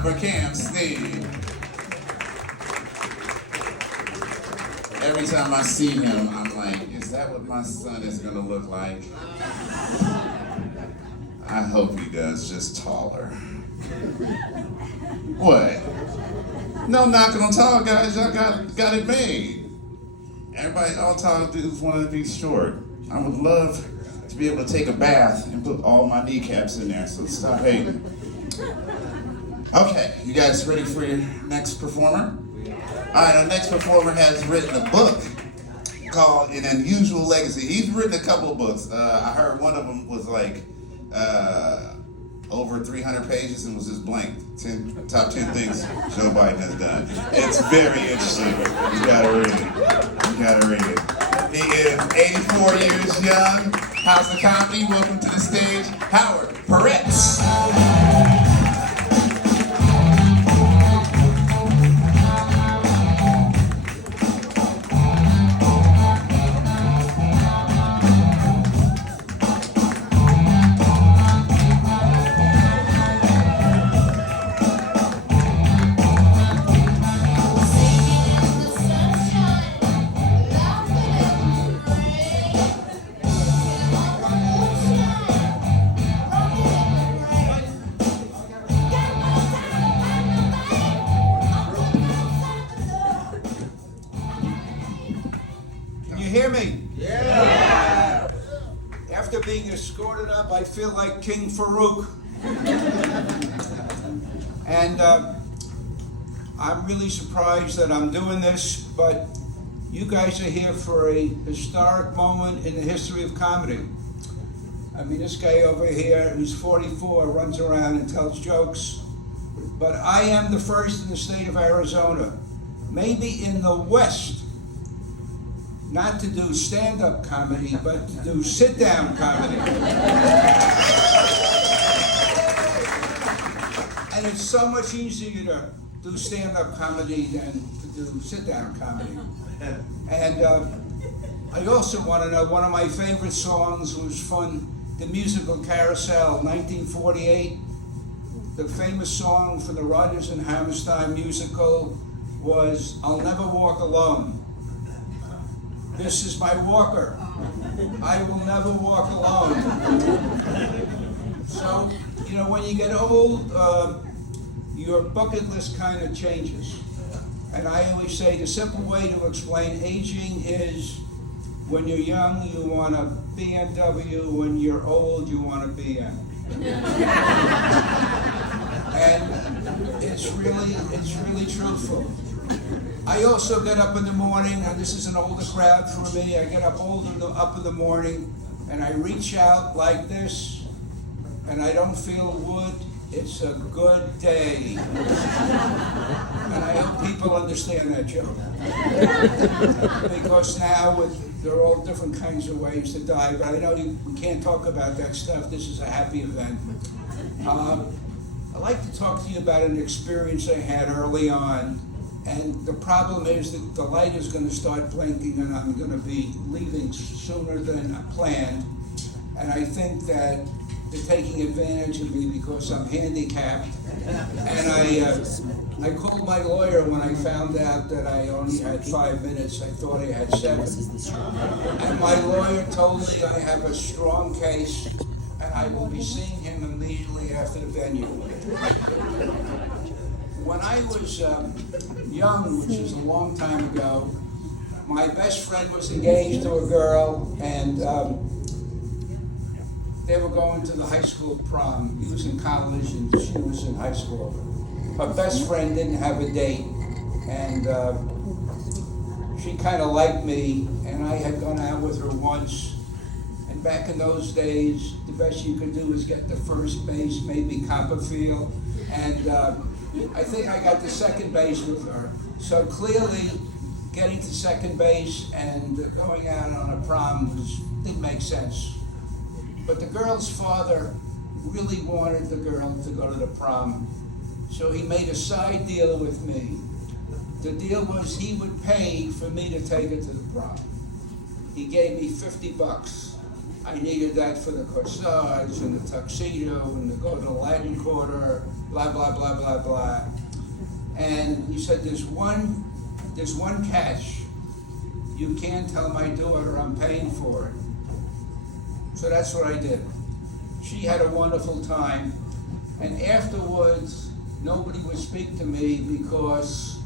time for Cam Sneed. Every time I see him, I'm like, is that what my son is gonna look like? I hope he does, just taller. What? No knocking on tall guys, y'all got it made. Everybody, all tall dudes want to be short. I would love to be able to take a bath and put all my kneecaps in there, so stop hating. Okay, you guys ready for your next performer? All right, our next performer has written a book called An Unusual Legacy. He's written a couple of books. I heard one of them was like over 300 pages and was just blank. Top 10 things Joe Biden has done. It's very interesting. You gotta read it. You gotta read it. He is 84 years young. House of Comedy, welcome to the stage, Howard Peretz. Hear me? Yeah. After being escorted up, I feel like King Farouk. And I'm really surprised that I'm doing this, but you guys are here for a historic moment in the history of comedy. I mean, this guy over here, who's 44, runs around and tells jokes, but I am the first in the state of Arizona, maybe in the West, not to do stand-up comedy, but to do sit-down comedy. And it's so much easier to do stand-up comedy than to do sit-down comedy. And I also want to know, one of my favorite songs was from the musical Carousel, 1948. The famous song for the Rodgers and Hammerstein musical was "I'll Never Walk Alone." This is my walker. I will never walk alone. So, you know, when you get old, your bucket list kind of changes. And I always say the simple way to explain aging is when you're young, you want a BMW. When you're old, you want a BM. And it's really truthful. I also get up in the morning, and this is an older crowd for me. I get up in the morning, and I reach out like this, and I don't feel wood. It's a good day. And I hope people understand that joke. Because now there are all different kinds of ways to die, but I know we can't talk about that stuff. This is a happy event. I'd like to talk to you about an experience I had early on. And the problem is that the light is going to start blinking and I'm going to be leaving sooner than planned. And I think that they're taking advantage of me because I'm handicapped. And I called my lawyer when I found out that I only had 5 minutes. I thought I had 7. And my lawyer told me I have a strong case and I will be seeing him immediately after the venue. When I was young, which was a long time ago, my best friend was engaged to a girl, and they were going to the high school prom. He was in college and she was in high school. Her best friend didn't have a date, and she kind of liked me, and I had gone out with her once. And back in those days, the best you could do was get to first base, maybe Copperfield, and I think I got to second base with her. So clearly, getting to second base and going out on a prom didn't make sense. But the girl's father really wanted the girl to go to the prom. So he made a side deal with me. The deal was he would pay for me to take her to the prom. He gave me $50. I needed that for the corsage and the tuxedo and to go to the Latin Quarter, blah, blah, blah, blah, blah. And he said, there's one catch. You can't tell my daughter I'm paying for it. So that's what I did. She had a wonderful time. And afterwards, nobody would speak to me because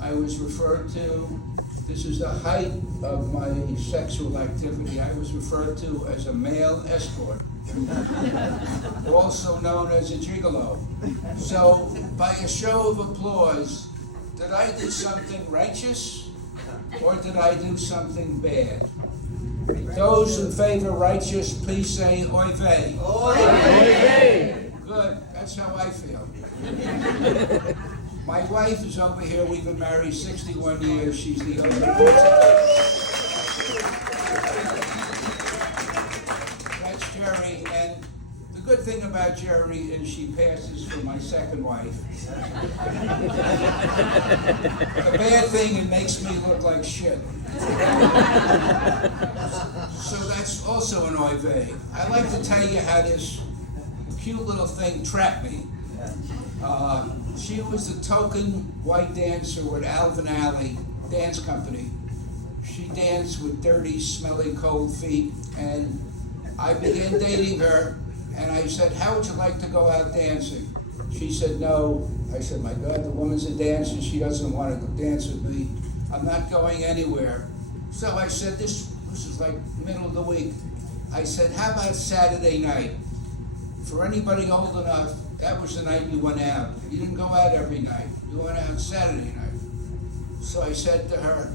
I was referred to, this is the height of my sexual activity, I was referred to as a male escort, also known as a gigolo. So, by a show of applause, did I do something righteous or did I do something bad? Those in favor righteous, please say oy vey. Oy vey. Good, that's how I feel. My wife is over here, we've been married 61 years, she's the other That's Jerry, and the good thing about Jerry is she passes for my second wife. The bad thing, it makes me look like shit. So that's also an oy vey. I'd like to tell you how this cute little thing trapped me. She was the token white dancer with Alvin Alley Dance Company. She danced with dirty, smelly, cold feet, and I began dating her, and I said, how would you like to go out dancing? She said, no. I said, my God, the woman's a dancer, she doesn't want to dance with me. I'm not going anywhere. So I said, this is like middle of the week. I said, how about Saturday night? For anybody old enough, that was the night you went out. You didn't go out every night. You went out Saturday night. So I said to her,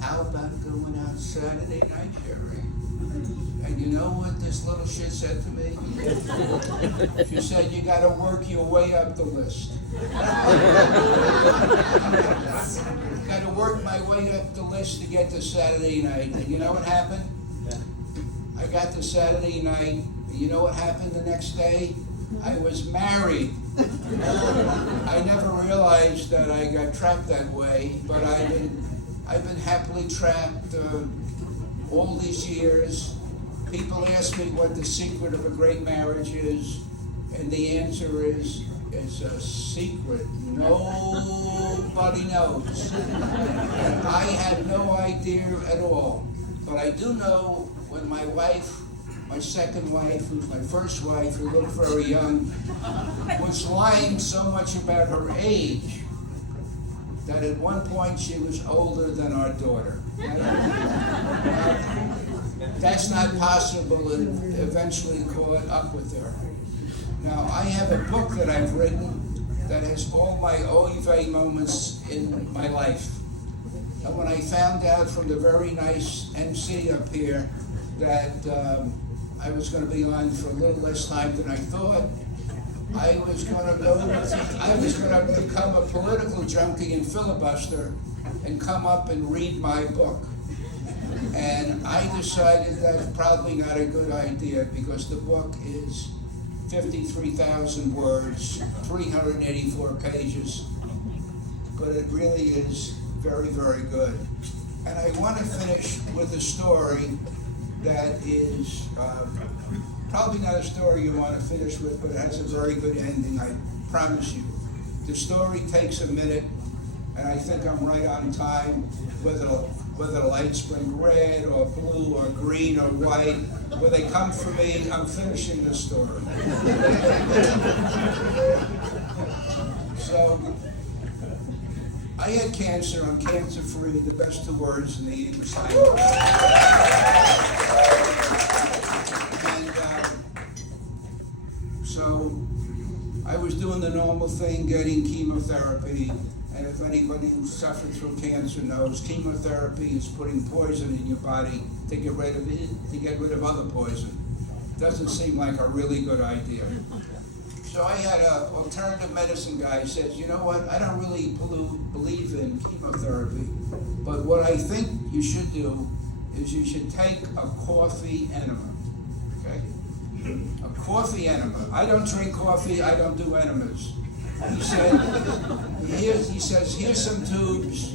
how about going out Saturday night, Jerry? And you know what this little shit said to me? She said, you gotta work your way up the list. Gotta work my way up the list to get to Saturday night. And you know what happened? I got to Saturday night. You know what happened the next day? I was married. I never realized that I got trapped that way, but I've been happily trapped all these years. People ask me what the secret of a great marriage is, and the answer is it's a secret. Nobody knows. I had no idea at all, but I do know when my wife, my second wife, who's my first wife, who looked very young, was lying so much about her age that at one point she was older than our daughter. That's not possible, and eventually caught up with her. Now, I have a book that I've written that has all my oy vey moments in my life. And when I found out from the very nice MC up here that I was going to be on for a little less time than I thought, I was going to become a political junkie and filibuster and come up and read my book. And I decided that's probably not a good idea because the book is 53,000 words, 384 pages, but it really is very, very good. And I want to finish with a story that is probably not a story you want to finish with, but it has a very good ending, I promise you. The story takes a minute, and I think I'm right on time, whether the lights blink red or blue or green or white. When they come for me, I'm finishing the story. So, I had cancer. I'm cancer-free, the best two words in the English language. And so, I was doing the normal thing, getting chemotherapy. And if anybody who suffered through cancer knows, chemotherapy is putting poison in your body to get rid of it, to get rid of other poison. Doesn't seem like a really good idea. So I had an alternative medicine guy who says, you know what, I don't really believe in chemotherapy, but what I think you should do is you should take a coffee enema, okay? A coffee enema. I don't drink coffee, I don't do enemas. He says, here's some tubes,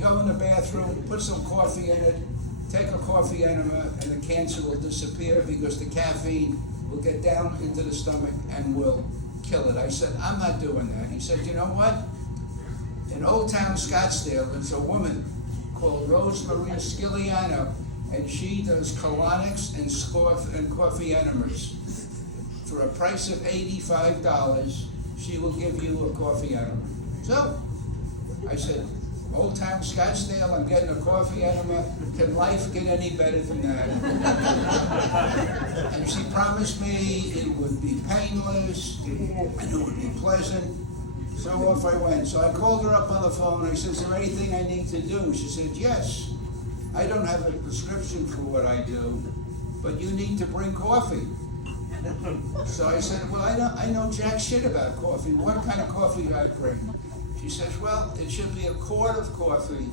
go in the bathroom, put some coffee in it, take a coffee enema and the cancer will disappear because the caffeine will get down into the stomach and will kill it. I said, I'm not doing that. He said, you know what? In Old Town Scottsdale, there's a woman called Rose Maria Sciliano, and she does colonics and coffee enemas. For a price of $85, she will give you a coffee enema. So, I said, Old Town Scottsdale, I'm getting a coffee enema. Can life get any better than that? And she promised me it would be painless, and it would be pleasant. So off I went. So I called her up on the phone. I said, is there anything I need to do? She said, yes. I don't have a prescription for what I do, but you need to bring coffee. So I said, well, I know jack shit about coffee. What kind of coffee do I bring? She says, well, it should be a quart of coffee.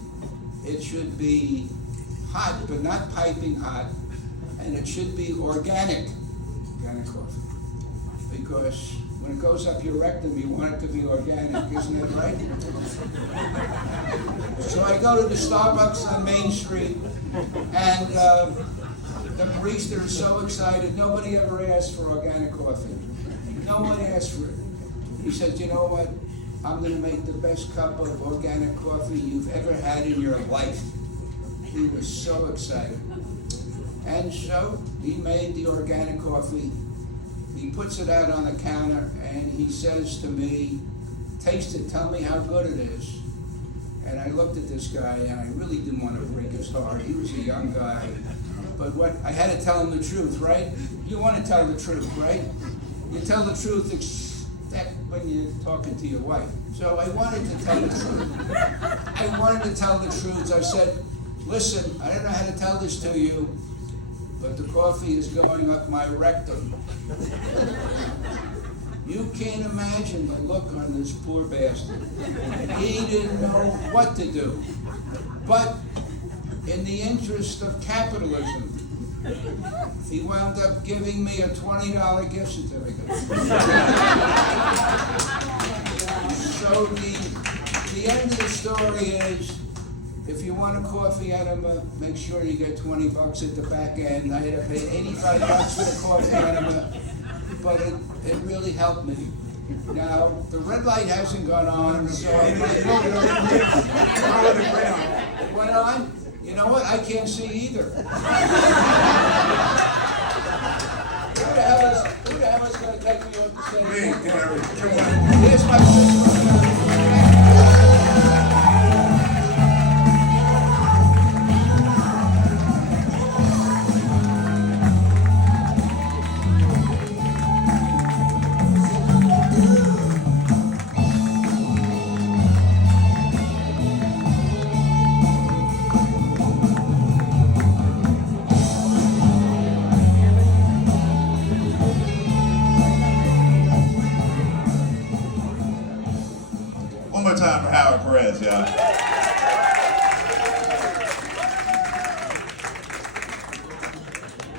It should be hot, but not piping hot. And it should be organic coffee. Because when it goes up your rectum, you want it to be organic, isn't that right? So I go to the Starbucks on Main Street, and the barista is so excited. Nobody ever asked for organic coffee. No one asked for it. He said, you know what? I'm going to make the best cup of organic coffee you've ever had in your life. He was so excited. And so he made the organic coffee. He puts it out on the counter and he says to me, taste it, tell me how good it is. And I looked at this guy and I really didn't want to break his heart. He was a young guy. But I had to tell him the truth, right? You want to tell the truth, right? You tell the truth except when you're talking to your wife. So I wanted to tell the truth. I wanted to tell the truth. I said, listen, I don't know how to tell this to you, but the coffee is going up my rectum. You can't imagine the look on this poor bastard. He didn't know what to do. But in the interest of capitalism, he wound up giving me a $20 gift certificate. So the end of the story is, if you want a coffee enema, make sure you get $20 at the back end. I had to pay $85 for the coffee enema, but it really helped me. Now, the red light hasn't gone on, so I'm like, it went on. You know what? I can't see either. Who the hell is going to take me off the stage? Here's my sister. One more time for Howard Peretz, y'all.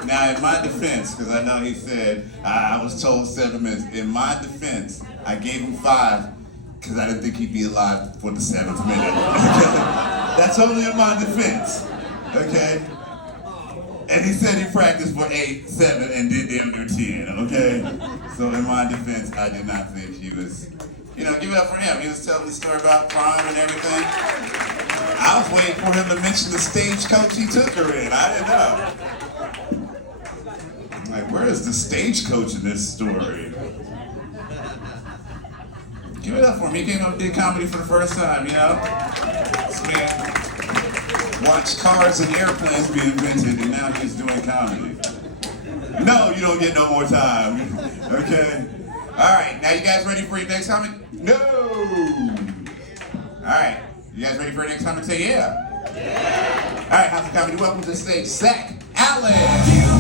Now, in my defense, because I know he said, I was told 7 minutes. In my defense, I gave him 5 because I didn't think he'd be alive for the 7th minute. That's only in my defense, okay? And he said he practiced for 8, 7, and did damn near 10, okay? So in my defense, I did not think he was, give it up for him. He was telling the story about prom and everything. I was waiting for him to mention the stagecoach he took her in. I didn't know. I'm like, where is the stagecoach in this story? Give it up for him. He came up and did comedy for the first time, This man watched cars and airplanes be invented, and now he's doing comedy. No, you don't get no more time. Okay? All right, now you guys ready for your next comment? No! All right, you guys ready for your next comment? Say yeah. All right, how's the comedy? Welcome to the stage, Zach Allen.